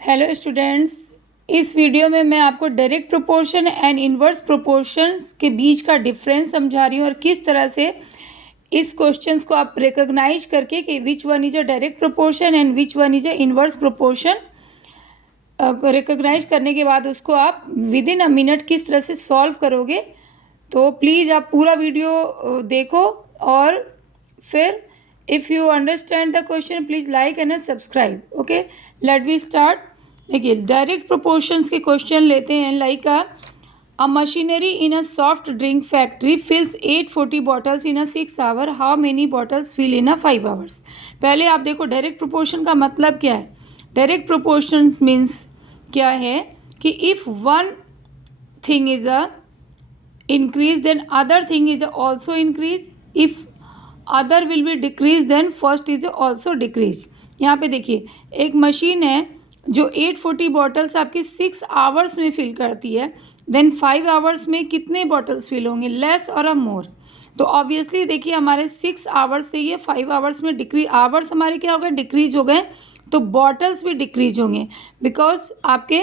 Hello students, इस video में मैं आपको direct proportion and inverse proportions के बीच का डिफरेंस समझा रही हूँ और किस तरह से इस क्वेश्चंस को आप रिकॉग्नाइज करके कि which one is a direct proportion and which one is a inverse proportion recognise करने के बाद उसको आप विद इन अ मिनट किस तरह से सॉल्व करोगे। तो प्लीज़ आप पूरा वीडियो देखो और फिर if you understand the question please like and subscribe. Okay, let be start. देखिए, डायरेक्ट प्रोपोर्शंस के क्वेश्चन लेते हैं। Like a machinery in a soft drink factory fills 840 bottles in a 6 hour, how many bottles fill in a 5 hours. पहले आप देखो direct proportion का मतलब क्या है। डायरेक्ट प्रोपोर्शन मीन्स क्या है कि if one thing is a increase then other thing is also increase, if other will be decrease then first is also decrease। यहाँ पे देखिए एक मशीन है जो 840 बॉटल्स आपकी 6 आवर्स में फिल करती है, देन 5 आवर्स में कितने बॉटल्स फिल होंगे, लेस और अ मोर। तो ऑब्वियसली देखिए हमारे 6 आवर्स से ये 5 आवर्स में डिक्रीज, आवर्स हमारे क्या हो गए, डिक्रीज हो गए, तो बॉटल्स भी डिक्रीज होंगे बिकॉज आपके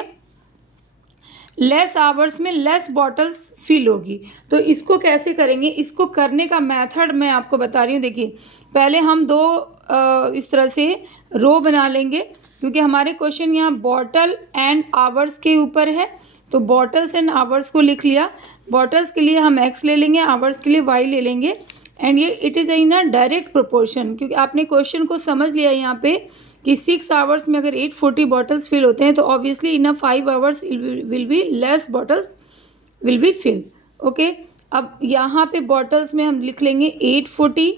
लेस आवर्स में लेस बॉटल्स फिल होगी। तो इसको कैसे करेंगे, इसको करने का मेथड मैं आपको बता रही हूँ। देखिए पहले हम दो इस तरह से रो बना लेंगे क्योंकि हमारे क्वेश्चन यहाँ बॉटल एंड आवर्स के ऊपर है। तो बॉटल्स एंड आवर्स को लिख लिया। बॉटल्स के लिए हम एक्स ले लेंगे, आवर्स के लिए वाई ले लेंगे एंड ये it is in a direct proportion क्योंकि आपने क्वेश्चन को समझ लिया यहाँ पे कि 6 आवर्स में अगर 840 बॉटल्स फिल होते हैं तो obviously in a 5 hours will be less bottles will be fill. Okay, अब यहाँ पे बॉटल्स में हम लिख लेंगे 840,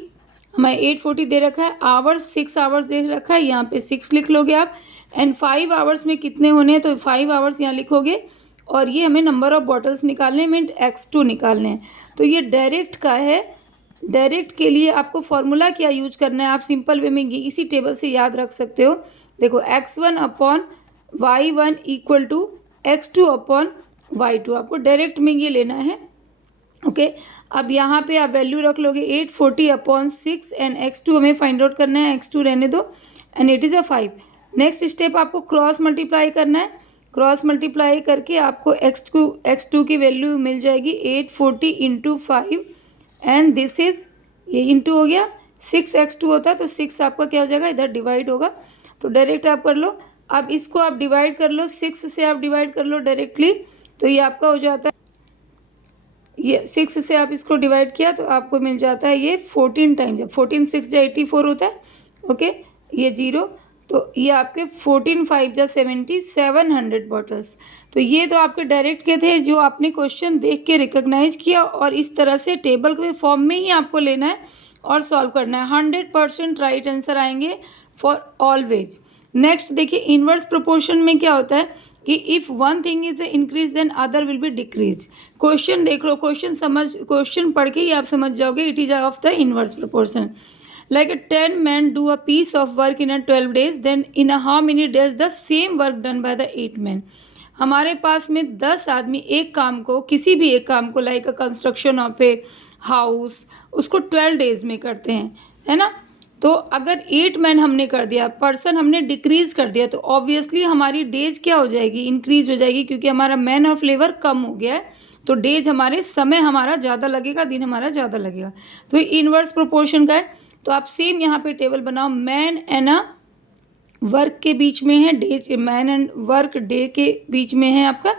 हमें 840 दे रखा है, आवर्स 6 आवर्स दे रखा है, यहाँ पे 6 लिख लोगे आप एंड 5 आवर्स में कितने होने हैं तो 5 आवर्स यहाँ लिखोगे और ये हमें नंबर ऑफ बॉटल्स निकालने मीन x2 निकालने हैं। तो ये डायरेक्ट का है। डायरेक्ट के लिए आपको फॉर्मूला क्या यूज करना है, आप सिंपल वे में इसी टेबल से याद रख सकते हो। देखो x1 upon y1 equal to x2 upon y2, आपको डायरेक्ट में ये लेना है। ओके, अब यहाँ पे आप वैल्यू रख लोगे 840 अपॉन 6 एंड x2 हमें फाइंड आउट करना है, x2 रहने दो and it is a 5। Next step आपको क्रॉस मल्टीप्लाई करना है। क्रॉस मल्टीप्लाई करके आपको x2 की वैल्यू मिल जाएगी 840 इंटू 5 एंड दिस इज, ये इंटू हो गया, 6x2 होता है तो 6 आपका क्या हो जाएगा, इधर डिवाइड होगा। तो डायरेक्ट आप कर लो। अब इसको आप डिवाइड कर लो, 6 से आप डिवाइड कर लो डायरेक्टली, तो ये आपका हो जाता है, ये 6 से आप इसको डिवाइड किया तो आपको मिल जाता है ये 14 टाइम्स, 14 6 जा 84 होता है। ओके, ये 0, तो ये आपके 14 5 जा 70, 700 बॉटल्स। तो ये तो आपके डायरेक्ट के थे जो आपने क्वेश्चन देख के रिकॉग्नाइज किया और इस तरह से टेबल के फॉर्म में ही आपको लेना है और सॉल्व करना है। 100% राइट आंसर आएंगे फॉर ऑलवेज। नेक्स्ट देखिए, इन्वर्स प्रोपोर्शन में क्या होता है कि if one thing is increase then other will be decrease. Question देख लो, क्वेश्चन पढ़ के ही आप समझ जाओगे it is of the inverse proportion. Like 10 men do a piece of work in a 12 days, then in a how many days the same work done by the 8 men। हमारे पास में 10 आदमी एक काम को, किसी भी एक काम को, like a construction of a house, उसको 12 डेज में करते हैं, है ना। तो अगर 8 मैन हमने कर दिया, पर्सन हमने डिक्रीज कर दिया, तो ऑब्वियसली हमारी डेज क्या हो जाएगी, इंक्रीज हो जाएगी क्योंकि हमारा मैन ऑफ लेबर कम हो गया है। तो डेज हमारे, समय हमारा ज़्यादा लगेगा, दिन हमारा ज़्यादा लगेगा। तो ये इनवर्स प्रोपोर्शन का है। तो आप सेम यहाँ पे टेबल बनाओ, मैन एंड अ वर्क के बीच में है days, man and work day के बीच में है आपका,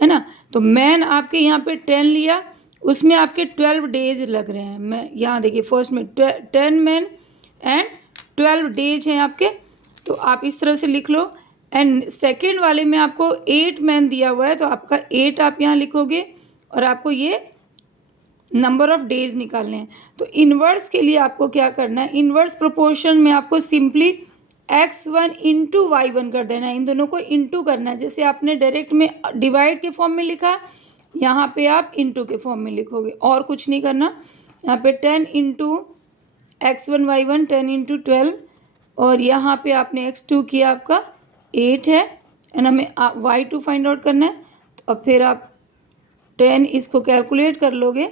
है ना। तो मैन आपके यहाँ पे 10 लिया, उसमें आपके 12 डेज लग रहे हैं। मैं यहाँ देखिए फर्स्ट में 10 मैन एंड 12 डेज हैं आपके, तो आप इस तरह से लिख लो। एंड सेकेंड वाले में आपको 8 मैन दिया हुआ है तो आपका 8 आप यहाँ लिखोगे और आपको ये नंबर ऑफ डेज निकालने हैं। तो इन्वर्स के लिए आपको क्या करना है, इन्वर्स प्रोपोर्शन में आपको सिंपली x1 इंटू y1 कर देना है, इन दोनों को इंटू करना है। जैसे आपने डायरेक्ट में डिवाइड के फॉर्म में लिखा, यहाँ पे आप इंटू के फॉर्म में लिखोगे और कुछ नहीं करना। यहाँ पे 10 इंटू x1 y1, 10 इंटू 12 और यहाँ पे आपने x2 किया, आपका 8 है एंड हमें y2 फाइंड आउट करना है। और फिर आप 10 इसको कैलकुलेट कर लोगे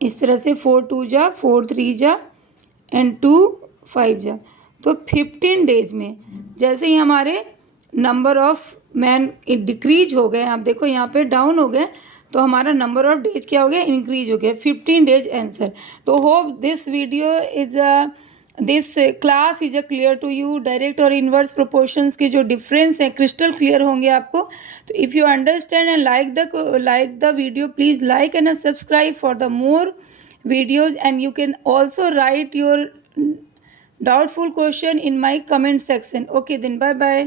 इस तरह से, 4 2 जा 4 3 जा एंड 2 5 जा, तो 15 डेज में जैसे ही हमारे नंबर ऑफ मैन डिक्रीज हो गए, आप देखो यहाँ पे डाउन हो गए, तो हमारा नंबर ऑफ डेज क्या हो गया, इंक्रीज हो गया, 15 डेज आंसर। तो hope this video is this class is clear to you. Direct और इन्वर्स प्रोपोर्शंस के जो डिफरेंस है क्रिस्टल क्लियर होंगे आपको। तो if you understand and like the video, please like and subscribe for the more videos, and you can also write your doubtful question in my comment section. Okay, then bye bye.